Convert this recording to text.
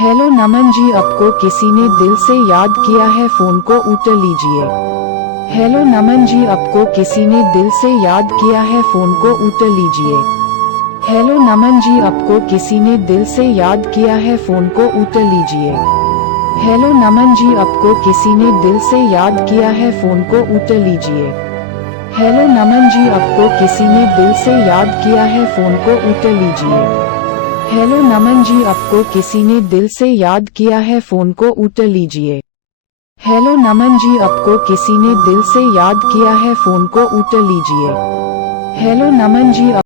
Hello नमन जी, आपको किसी ने दिल से याद किया है, फोन को उठा लीजिए। हेलो नमन जी, आपको किसी ने दिल से याद किया है, फोन को उठा लीजिए। हेलो नमन जी, आपको किसी ने दिल से याद किया है, फोन को उठा लीजिए। हेलो नमन जी, आपको किसी ने दिल से याद किया है, फोन को उठा लीजिए। हेलो नमन जी, आपको किसी ने दिल से याद किया है, फोन को उठा लीजिए। हेलो नमन जी, आपको किसी ने दिल से याद किया है, फोन को उठा लीजिए। हेलो नमन जी, आपको किसी ने दिल से याद किया है, फोन को उठा लीजिए। हेलो नमन जी।